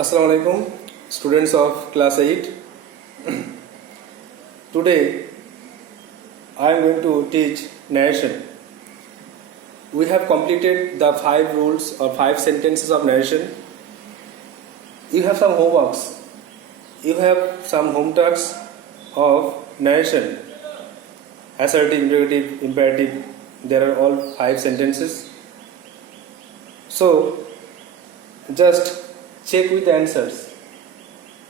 Assalamu alaikum, students of class 8. Today I am going to teach narration. We have completed the 5 rules or 5 sentences of narration. You have some homeworks. You have some home tasks of narration. Assertive, interrogative, imperative. There are all 5 sentences. So just check with the answers.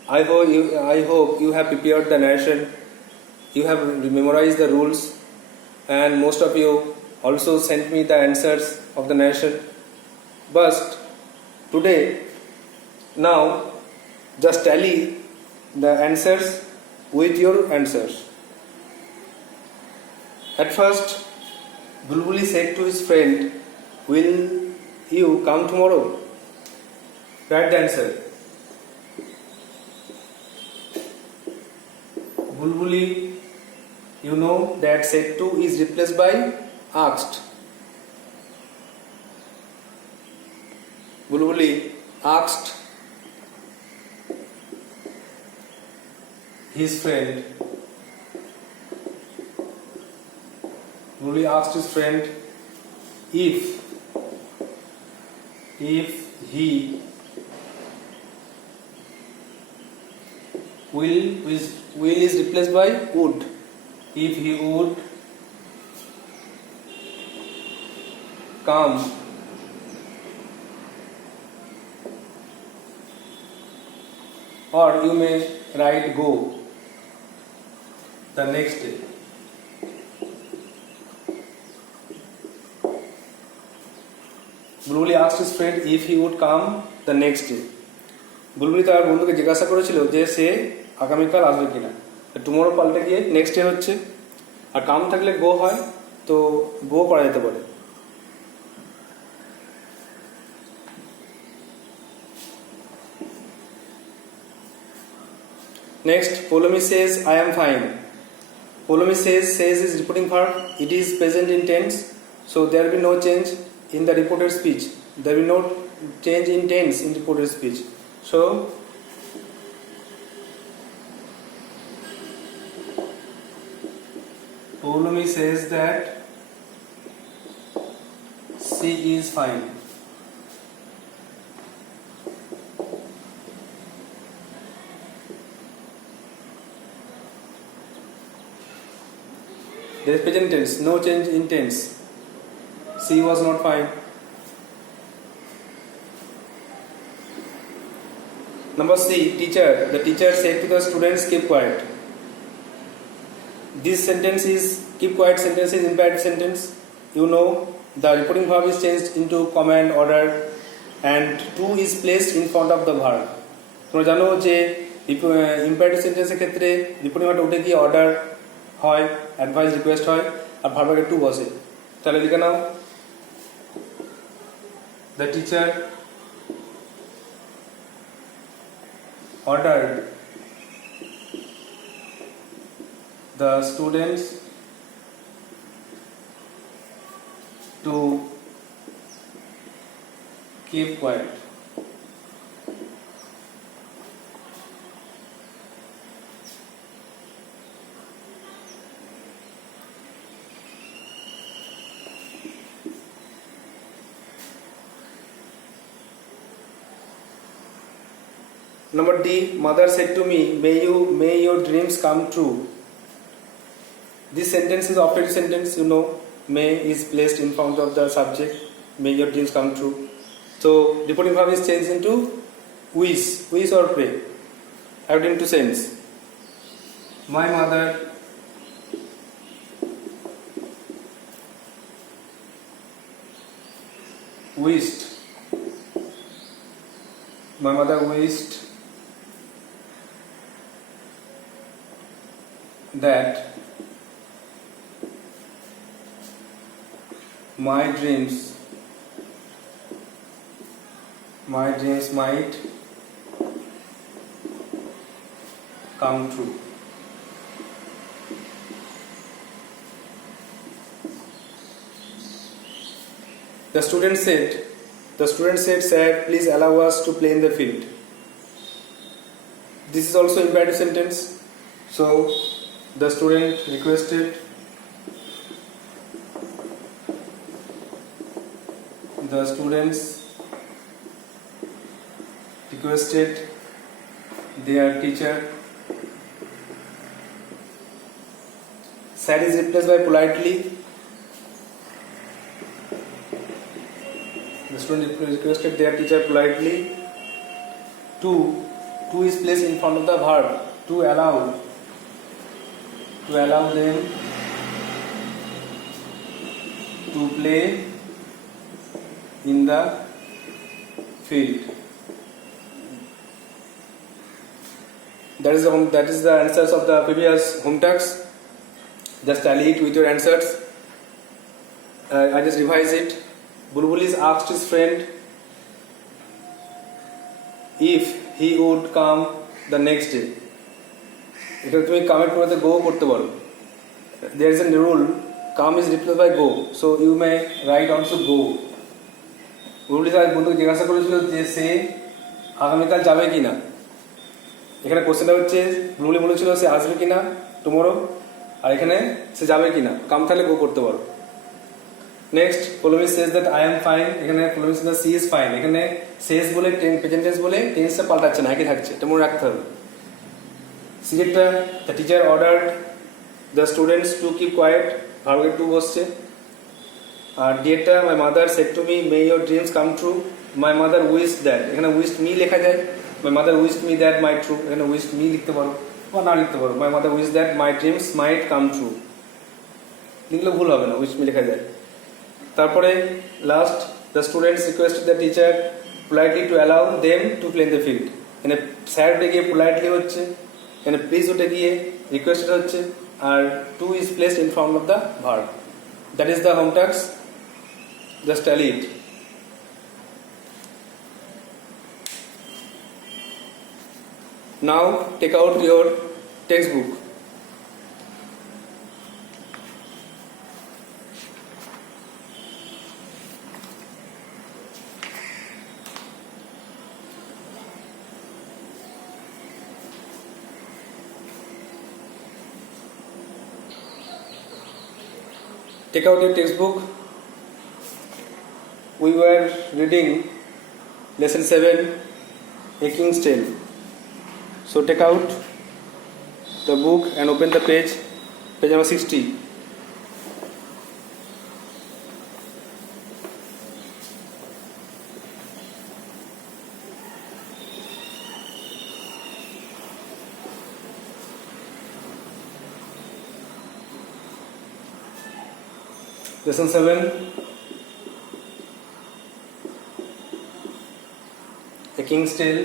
I hope you have prepared the narration, you have memorized the rules, and most of you also sent me the answers of the narration. But today, now, just tally the answers with your answers. At first, Bulbuli said to his friend, "Will you come tomorrow?" Write the answer. Bulbuli, you know that said to is replaced by asked. Bulbuli asked his friend. Bulbuli asked his friend if he will is replaced by would. If he would come or you may write go the next day. বুলবুলি asked his friend if he would come the next day. বুলবুলি তার বন্ধুকে জিজ্ঞাসা করেছিল যে সে আগামীকাল আসবে কিনা। টুমোরো পাল্টে গিয়ে নেক্সট ডে হচ্ছে, আর কাম থাকলে গো হয়, তো গো করা যেতে পারে। Next, Polomi says I am fine. Polomi says is reporting verb. It is present in tense, so there will be no change in the reported speech. There will be no change in tense in reported speech. So Polomi says that she is fine. There is present tense, no change in tense. She was not fine. Number C, teacher. The teacher said to the students, keep quiet. This sentence is keep quiet sentence is imperative sentence. You know the reporting verb is changed into command, order, and to is placed in front of the verb. তোমরা জানো যে imperative sentence এর ক্ষেত্রে reporting verb উঠে গিয়ে order হয়, advice, request হয়, আর verb এর to বসে। তাহলে লিখে নাও, the teacher ordered the students to keep quiet. Number D, mother said to me, may your dreams come true. This sentence is operative sentence. You know, may is placed in front of the subject. May your dreams come true. So reporting verb is changed into wish or pray, according to sense. My mother wished. My mother wished that my dreams might come true. The student said, "Sir, please allow us to play in the field." This is also imperative sentence. So the student requested the students requested their teacher. Sad is replaced by politely. The student requested their teacher politely. To is placed in front of the verb. To allow them to play in the field. That is the answers of the previous home tasks. Just tally it with your answers. I just revise it. Bulbulis asked his friend if he would come the next day. এখানে তুমি কামের পরে গো করতে পারো। There is a rule, come is replaced by go, so you may write also go. বুলবুলি sir বন্ধুকে জিজ্ঞাসা করেছিল যে সে আগামীকাল যাবে কিনা। এখানে কোশ্চেনটা হচ্ছে বুলবুলি বলেছিল সে আসবে কিনা টুমরো, আর এখানে সে যাবে কিনা, কাম থাকলে গো করতে পারো। Next Poulami says that I am fine, এখানে Poulami says that she is fine, এখানে সেজ বলে প্রেজেন্ট টেন্স বলে টেন্সটা পাল্টাচ্ছে না, একই থাকছে, এটা মনে রাখতে হবে। সিজেক্টটা the teacher ordered the students to keep quiet, ভার্বের টু বসছে। আর ডিয়েটটা my mother said to me may your dreams come true, my mother wish that, এখানে উইশ মি লেখা যায়, my mother wish me that my true, এখানে wish me লিখতে পারো বা না লিখতে পারো, my mother wish that my dreams might come true, লিখলে ভুল হবে না, উইশ মি লেখা যায়। তারপরে last the students requested the teacher politely to allow them to play in the field, এখানে স্যার উঠে গিয়ে পোলাইটলি হচ্ছে, এখানে প্লিজ উঠে গিয়ে রিকোয়েস্টেড হচ্ছে, আর to is placed in front of the verb. That is the home task, just tell it. Now take out your textbook. Take out your textbook. We were reading lesson 7, A King's Tale. So take out the book and open the page number 60. Lesson 7, A King's Tale.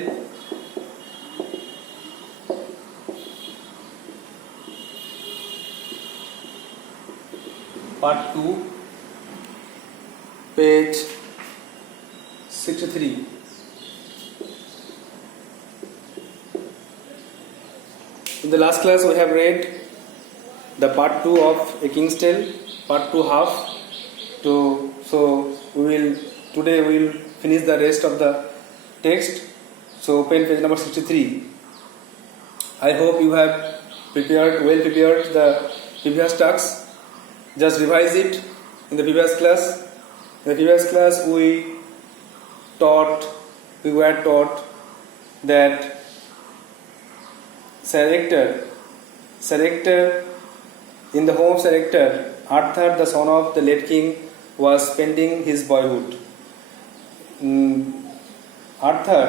Part 2, page 63. In the last class we have read the part 2 of A King's Tale, part 2 half. So today we will finish the rest of the text. So open page number 63. I hope you have well prepared the previous tasks. Just revise it in the previous class. In the previous class we were taught that Sir Ector, in the home of Sir Ector, Arthur, the son of the late king, was spending his boyhood. Arthur,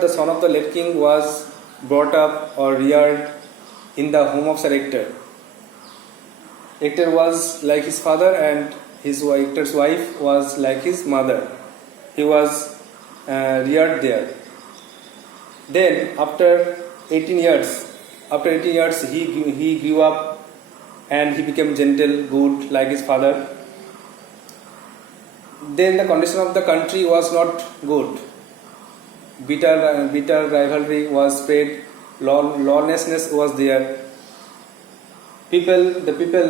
the son of the late king, was brought up or reared in the home of Sir Ector. Ector was like his father and Ector's wife was like his mother. He was reared there. Then after 18 years he grew up and he became gentle, good like his father. Then the condition of the country was not good. Bitter rivalry was spread, lawlessness was there. The people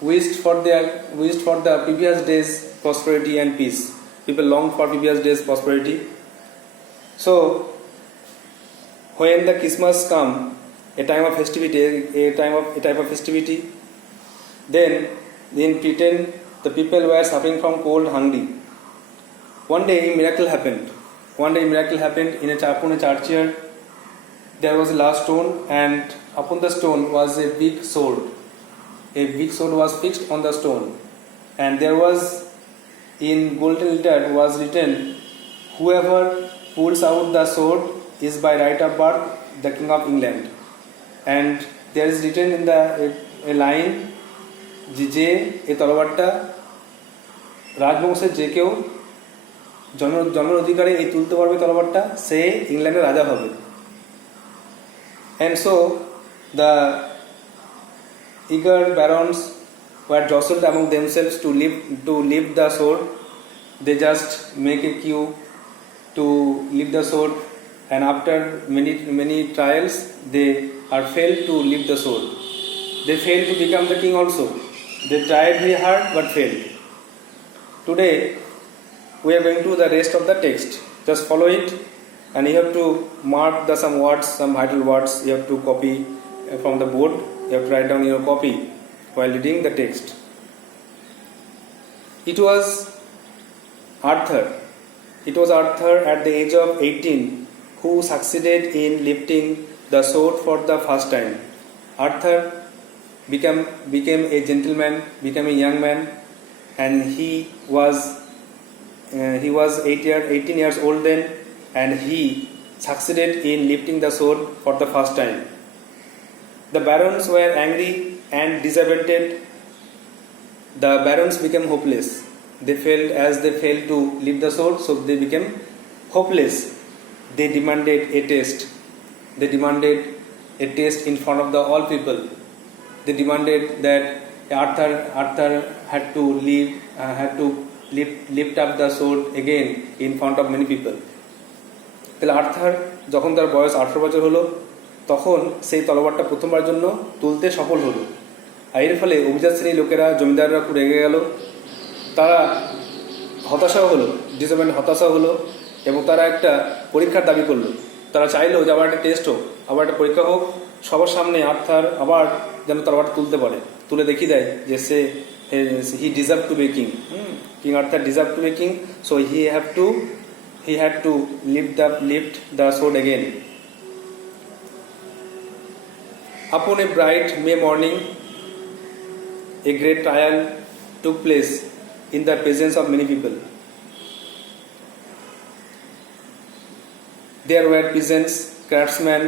wished for the previous days prosperity and peace. People longed for previous days prosperity. So when the Christmas come, a time of festivity, a type of festivity, then in Britain the people were suffering from cold, hungry. One day a miracle happened. In upon a churchyard. There was a large stone, and upon the stone was a big sword. A big sword was fixed on the stone, and there was in golden letter was written, "Whoever pulls out the sword is by right of birth the King of England." And there is written in a line, যে এই তরবারটা রাজবংশের যে কেউ জন্মের অধিকারে এই তুলতে পারবে তরবারটা, সে ইংল্যান্ডের রাজা হবে. And so the eager barons were jostled among themselves to lift the sword. They just make a queue to lift the sword, and after many trials they are failed to lift the sword. They failed to become the king also. They tried very hard but failed. Today we are going to the rest of the text. Just follow it, and you have to mark some words, some vital words. You have to copy from the board. You have to write down in your copy while reading the text. It was Arthur at the age of 18 who succeeded in lifting the sword for the first time. Arthur became a gentleman, became a young man, and he was 18 years old then, and he succeeded in lifting the sword for the first time. The barons were angry and disappointed. The barons became hopeless. They failed to lift the sword, so they became hopeless. They demanded a test. In front of all people. They demanded that Arthur had to lift up the sword again in front of many people. তাহলে Arthur যখন তার বয়স 18 বছর হলো, তখন সেই তলোয়ারটা প্রথমবার জন্য তুলতে সফল হলো। আর এর ফলে অভিজাত শ্রেণীর লোকেরা, জমিদাররা খুব রেগে গেল। তারা হতাশাও হলো এবং তারা একটা পরীক্ষার দাবি করলো। তারা চাইলো যে আবার একটা টেস্ট হোক, আবার একটা পরীক্ষা হোক, সবার সামনে আর্থার আবার যেন তলোয়ারটা তুলতে পারে, তুলে দেখিয়ে দেয় যে he deserved to be king. King Arthur deserved to be king, so he had to lift the sword again. Upon a bright May morning, a great trial took place in the presence of many people. There were peasants, craftsmen,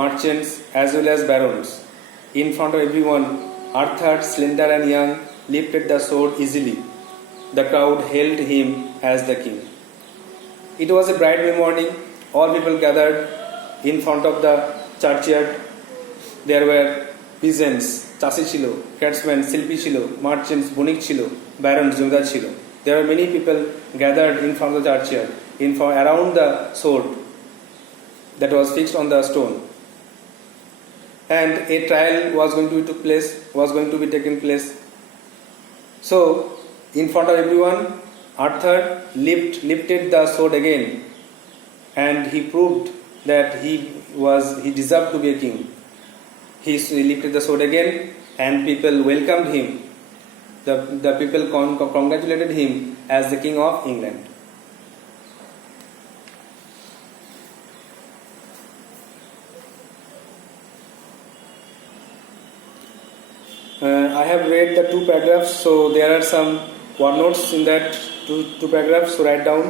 merchants, as well as barons. In front of everyone, Arthur, slender and young, lifted the sword easily. The crowd hailed him as the king. It was a bright May morning. All people gathered in front of the churchyard. There were peasants, চাষি ছিল, craftsmen, শিল্পী ছিল, merchants, বণিক ছিল, barons, জমিদার ছিল. There were many people gathered in front of the churchyard, around the sword that was fixed on the stone. And a trial was going to be taken place. So, in front of everyone, Arthur lifted the sword again, and he proved that he deserved to be a king. He lifted the sword again, and people welcomed him. The people congratulated him as the King of England. I have read the two paragraphs, so there are some word notes in that two paragraphs, so write down.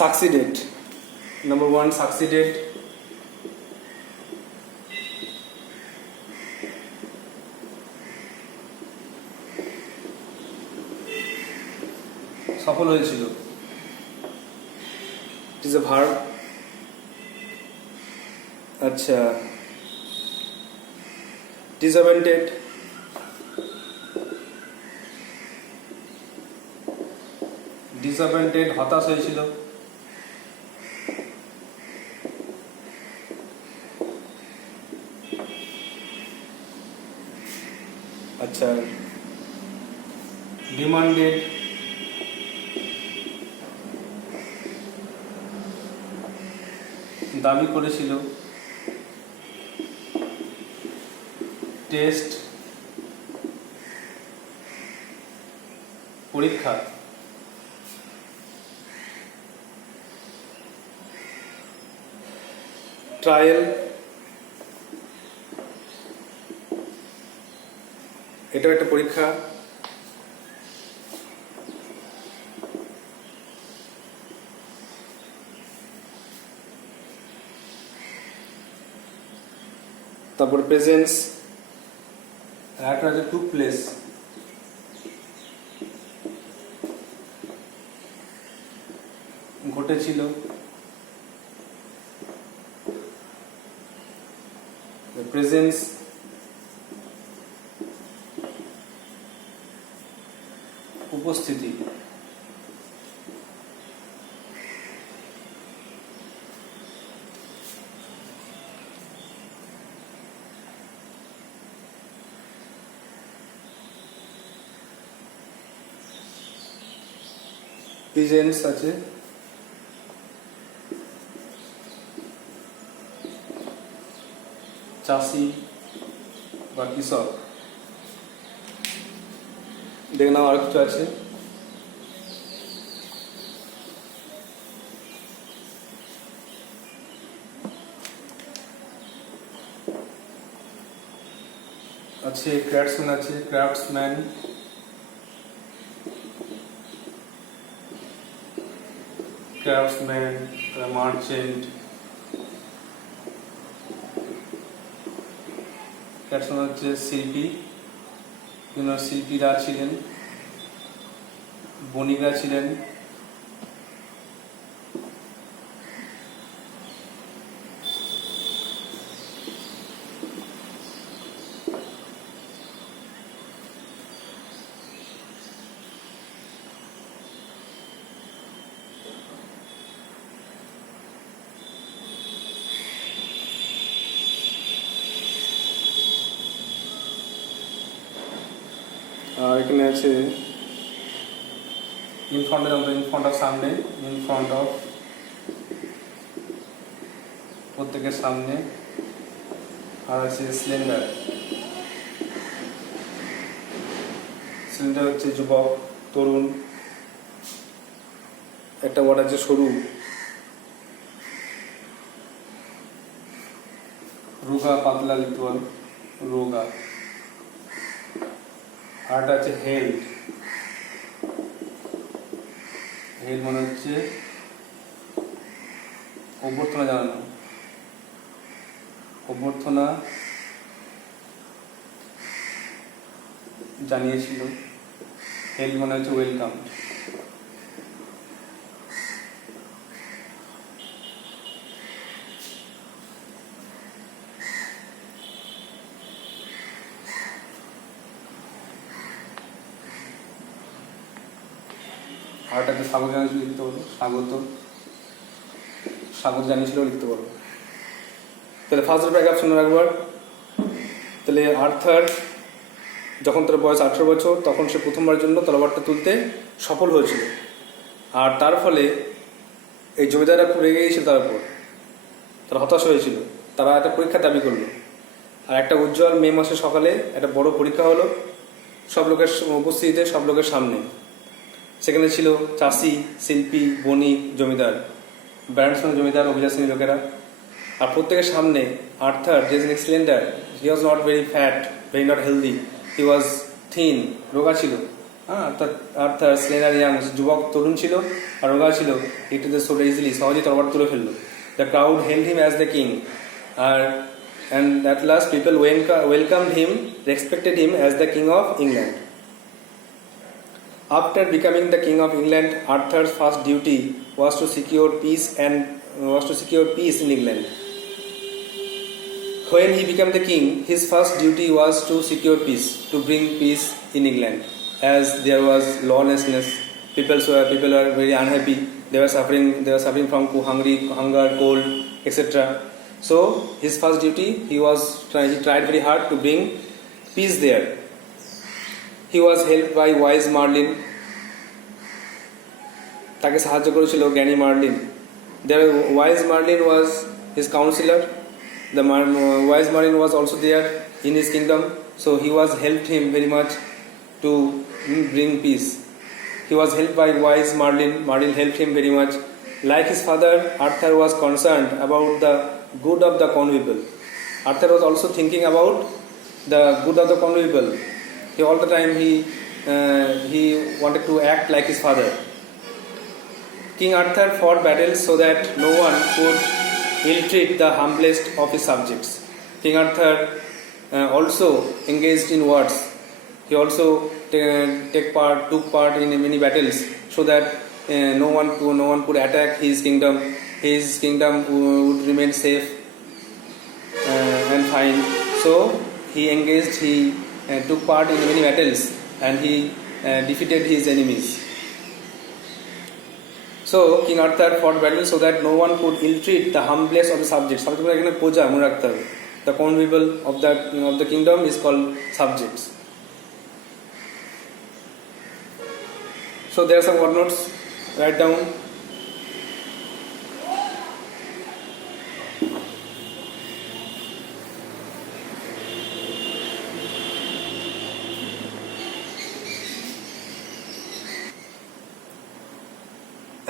Succeeded. Number 1, succeeded. সফল হয়েছিল. It is a verb. আচ্ছা, disappointed. হতাশ হয়েছিল. আচ্ছা, demanded. দাবি করেছিল test পরীক্ষা trial এটাও একটা পরীক্ষা। তারপর প্রেজেন্স একটা আছে টুক প্লেস, ঘটেছিল। প্রেজেন্স উপস্থিতি, প্রেজেন্স আছে চাষি বা কৃষক। দেখে নাও আর কিছু আছে, আছে ক্রাফটসম্যান আছে, ক্রাফটসম্যান, ক্রাফটসম্যান, মার্চেন্ট। ক্রাফটসম্যান হচ্ছে শিল্পী, শিল্পীরা ছিলেন, বণিকরা ছিলেন, আর এখানে আছে ইন ফ্রন্ট অফ সামনে, ইন ফ্রন্ট অফ প্রত্যেকের সামনে। আর আছে স্লেন্ডার, স্লেন্ডার হচ্ছে যুবক, তরুণ। একটা ওয়ার্ড আছে সরু, রোগা পাতলা লিখতে পারো, রোগা। আরটা আছে হেল্ড, হেল্ড মানে হচ্ছে অভ্যর্থনা জানানো, অভ্যর্থনা জানিয়েছিল। হেল্ড মানে হচ্ছে ওয়েলকাম। আরটাকে স্বাগত জানিয়েছিল লিখতে পারো, স্বাগত, স্বাগত জানিয়েছিল লিখতে পারো। তাহলে ফার্স্ট প্যারাগ্রাফ শুনে রাখবার। তাহলে আর্থার যখন তার বয়স 18 বছর, তখন সে প্রথমবার জন্য তলোয়ারটা তুলতে সফল হয়েছিল। আর তার ফলে এই জমিদাররা খুব রেগে গিয়েছিল তার উপর, তারা হতাশ হয়েছিল। তারা একটা পরীক্ষা দাবি করলো। আর একটা উজ্জ্বল মে মাসের সকালে একটা বড় পরীক্ষা হলো, সব লোকের উপস্থিতিতে, সব লোকের সামনে। সেখানে ছিল চাষি, শিল্পী, বণিক, জমিদার, ব্যান্ডসন জমিদার, অভিজাত শ্রেণীর লোকেরা। আর প্রত্যেকের সামনে আর্থার, যে is slender, he was not very fat, very not healthy, he was thin, রোগা ছিল। হ্যাঁ, আর্থার স্লেন্ডার ইয়াং, যুবক তরুণ ছিল আর রোগা ছিল। ইট ইজ সো ইজিলি, সহজেই তরবার তুলে ফেললো। The crowd held him as the king, আর and at last people welcomed him, respected him as the king of England. After becoming the king of England, Arthur's first duty was to secure peace in England. When he became the king, his first duty was to secure peace, to bring peace in England, as there was lawlessness. People were very unhappy. They were suffering from hunger, cold, etc. So his first duty, he tried very hard to bring peace there. He was helped by wise Merlin. তাকে সাহায্য করেছিল জ্ঞানী marlin. Wise Merlin was his counselor. The wise Merlin was also there in his kingdom, so he was helped him very much to bring peace. He was helped by wise Merlin. Merlin helped him very much. Like his father, Arthur was concerned about the good of the convivial. Arthur was also thinking about the good of the convivial. All the time he wanted to act like his father. King Arthur fought battles so that no one could ill-treat the humblest of his subjects. King Arthur also engaged in wars. He also took part in many battles so that no one could attack his kingdom. His kingdom would remain safe and fine. So he engaged. He took part in many battles and he defeated his enemies. So King Arthur fought battles so that no one could ill-treat the humblest of the subjects. The convivial of the kingdom is called subjects. So there are some footnotes. Write down.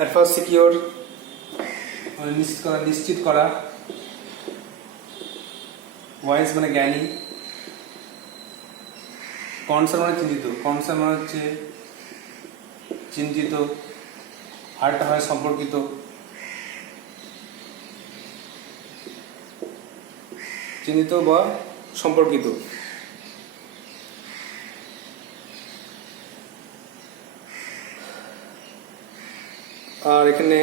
At first secure, নিশ্চিত করা, wise মানে জ্ঞানী, concern মানে চিন্তিত, concern মানে হচ্ছে চিন্তিত, আরেকটা হয় সম্পর্কিত, চিন্তিত বা সম্পর্কিত। আর এখানে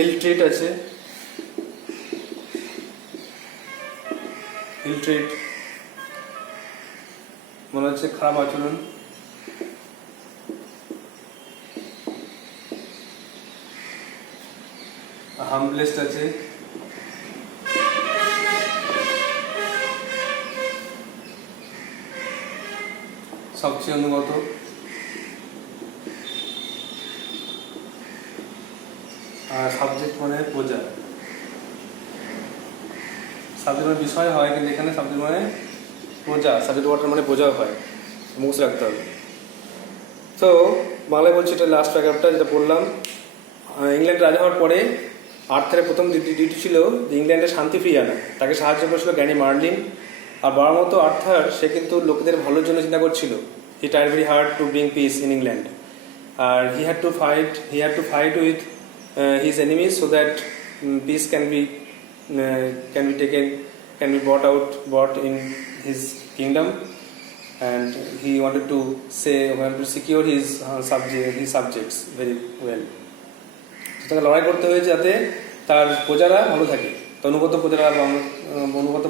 ইল ট্রিট আছে, ইল ট্রিট মনে হচ্ছে খারাপ আচরণ। হামব্লেস্ট আছে, সবচেয়ে অনুগত, আর সাবজেক্ট মানে বোঝা। সাবজেক্ট মানে বিষয় হয়, কিন্তু এখানে সাবজেক্ট মানে বোঝা, সাবজেক্ট ওয়াটার মানে বোঝা হয়, মুখস্থ রাখতে হবে। তো বাংলায় বলছি, এটা লাস্ট প্যারাগ্রাফটা যেটা পড়লাম। ইংল্যান্ড রাজা হওয়ার পরে আর্থারের প্রথম ডিউটি ছিল যে ইংল্যান্ডে শান্তি ফিরিয়ে আনা। তাকে সাহায্য করেছিল জ্ঞানী মার্লিন। আর বড় মতো আর্থার, সে কিন্তু লোকেদের ভালোর জন্য চিন্তা করছিল। He tried very hard to bring peace in England. আর he had to fight with his enemies so that peace can be brought in his kingdom, and he wanted to secure his subjects very well. So তাকে লড়াই করতে হয়েছে যাতে তার প্রজারা ভালো থাকে, অনুগত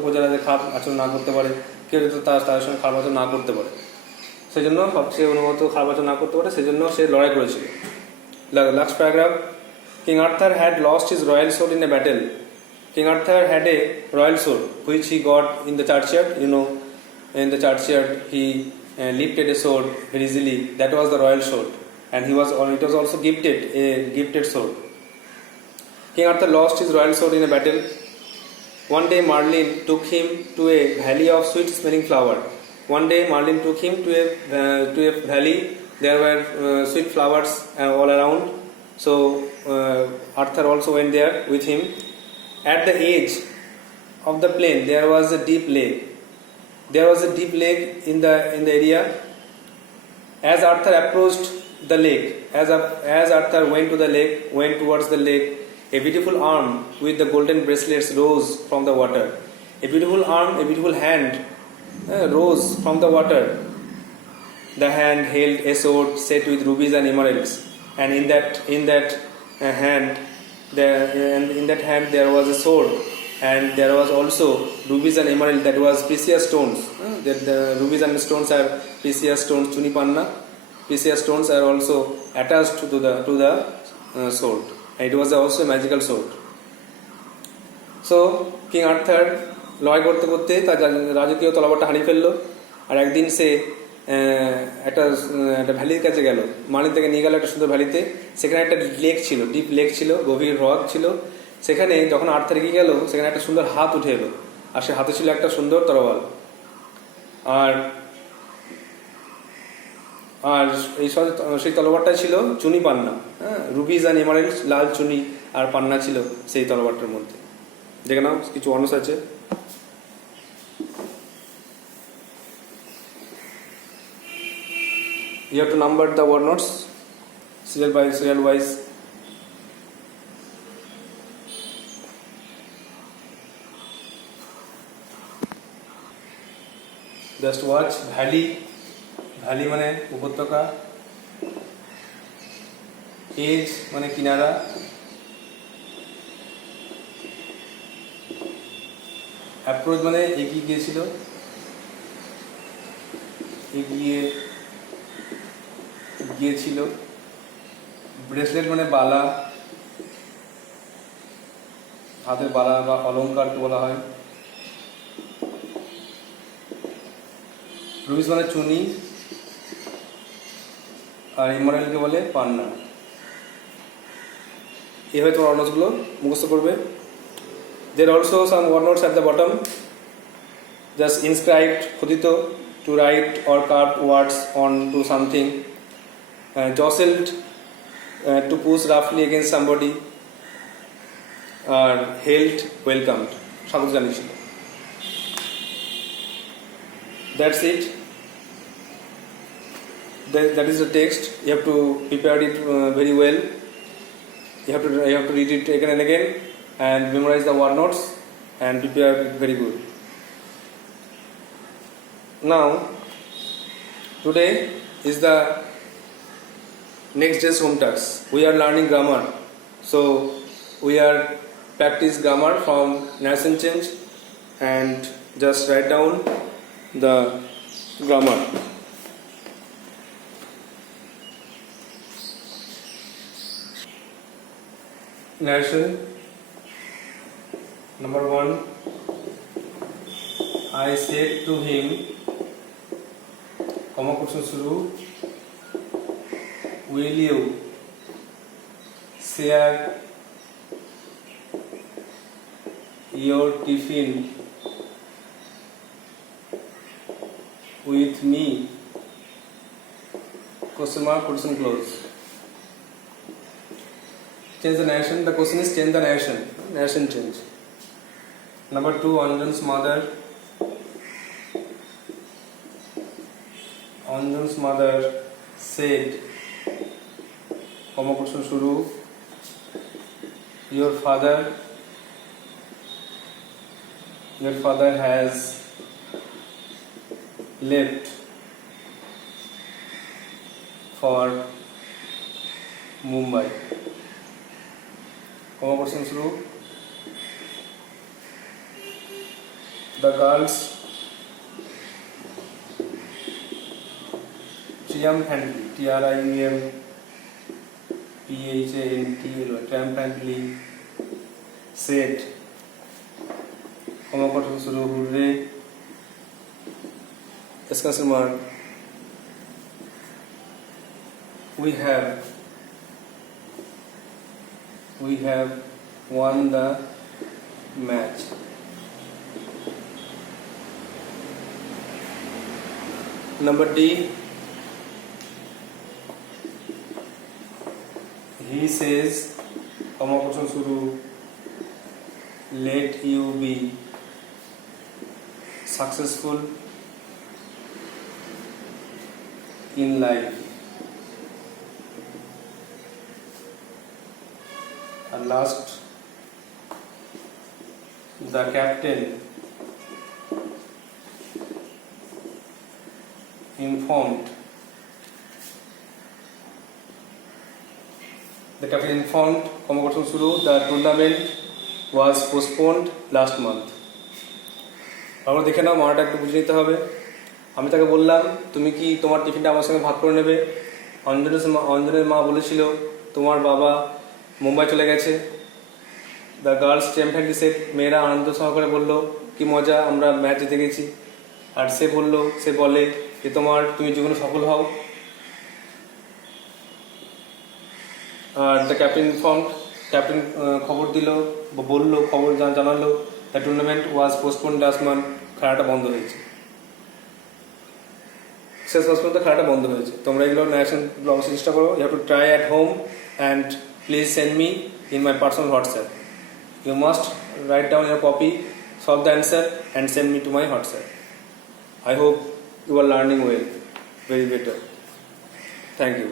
প্রজারা যে খারাপ আচরণ না করতে পারে, কেউ যাতে তার সঙ্গে খারাপ আচরণ না করতে পারে, সেই জন্য সবচেয়ে অনুগত খারাপ আচরণ না করতে পারে, সেই জন্য সে লড়াই করেছিল। Last paragraph. King Arthur had lost his royal sword in a battle. King Arthur had a royal sword which he got in the churchyard. In the churchyard he lifted a sword very easily. That was the royal sword, and it was also gifted sword. King Arthur lost his royal sword in a battle. One day Merlin took him to a valley of sweet-smelling flower. One day Merlin took him to a valley. There were sweet flowers all around. So Arthur also went there with him. At the edge of the plain there was a deep lake. There was a deep lake in the area. As Arthur approached the lake, as Arthur went towards the lake, a beautiful arm with the golden bracelets rose from the water. A beautiful hand rose from the water. The hand held a sword set with rubies and emeralds. And in that hand there was a sword, and there was also rubies and emerald, that was precious stones. The rubies and stones are precious stones, chunipanna. Precious stones are also attached to the sword. And it was also a magical sword. So King Arthur লড়াই করতে করতে তার রাজকীয় তলোয়ারটা হারিয়ে ফেললো। আর একদিন সে একটা ভ্যালির কাছে গেল, মার্লিন থেকে নিয়ে গেল একটা সুন্দর ভ্যালিতে। সেখানে একটা লেক ছিল, ডিপ লেক ছিল, গভীর হ্রদ ছিল। সেখানে যখন 8 তারিখে গেল সেখানে একটা সুন্দর হাত উঠে এলো, আর সে হাতে ছিল একটা সুন্দর তরোয়াল। আর আর সেই তলোয়ারটা ছিল চুনি পান্না, হ্যাঁ, রুবিজ অ্যান্ড এমারেল্ড, লাল চুনি আর পান্না ছিল সেই তলোয়ারটার মধ্যে। দেখে নাও কিছু অনস আছে। You have to number the word notes serial wise. Just watch. Valley মানে উপত্যকা, এজ মানে কিনারা, অ্যাপ্রোচ মানে এগিয়ে গিয়েছিল, গিয়েছিল, ব্রেসলেট মানে বালা, হাতের বালা বা অলংকারকে বলা হয়, রুবিস মানে চুনি, আর ইমরাইলকে বলে পান্না। এইভাবে তোমার ওয়ার্ডনোটসগুলো মুখস্থ করবে। There are also some word notes at the bottom, just inscribed, খোদিত, to write or carve words onto something, jostled, to push roughly against somebody, or hailed, welcomed, স্বাগত জানিয়েছিল। That's it. That is the text. You have to prepare it very well. You have to read it again and again and memorize the word notes and prepare it very good. Now, today is the next day's home task. We are learning grammar. So, we are practice grammar from narration change and just write down the grammar. Narration. Number 1. I said to him, comma question shuru, will you share your tiffin with me? Question mark, question close. Change the narration. The question is change the narration. Narration change. Number 2. Anjan's mother said, comma question shuru, your father has left for Mumbai. Comma question shuru, the girls triumphantly, triumphantly said, comma question shuru, hooray, exclamation mark, we have won the match. Number D. He says, comma question shuru, let you be successful in life. And last, the captain informed comma question shuru, the tournament was postponed last month. আমরা দেখে নাও, মাটা একটু বুঝে নিতে হবে। আমি তাকে বললাম, তুমি কি তোমার টিফিনটা আমার সঙ্গে ভাগ করে নেবে? অঞ্জনের মা বলেছিল তোমার বাবা মুম্বাই চলে গেছে। দ্য গার্লস ট্রিয়াম্ফ্যান্টলি সেড, মেয়েরা আনন্দ সহকারে বলল, কি মজা, আমরা ম্যাচ জিতে গেছি। আর সে বলে যে তুমি জীবনে সফল হও। Are the captain informed, captain খবর দিল বা বললো, খবর জানালো the tournament was postpone last month, খেলাটা বন্ধ হয়েছে, শেষ পর্যন্ত খেলাটা বন্ধ হয়েছে। তোমরা এগুলো ন্যাশন অবশ্যই চেষ্টা করো। You have to try at home and please send me in my personal WhatsApp. You must write down your copy, solve the answer and send me to my WhatsApp. I hope you are learning well, very better. Thank you.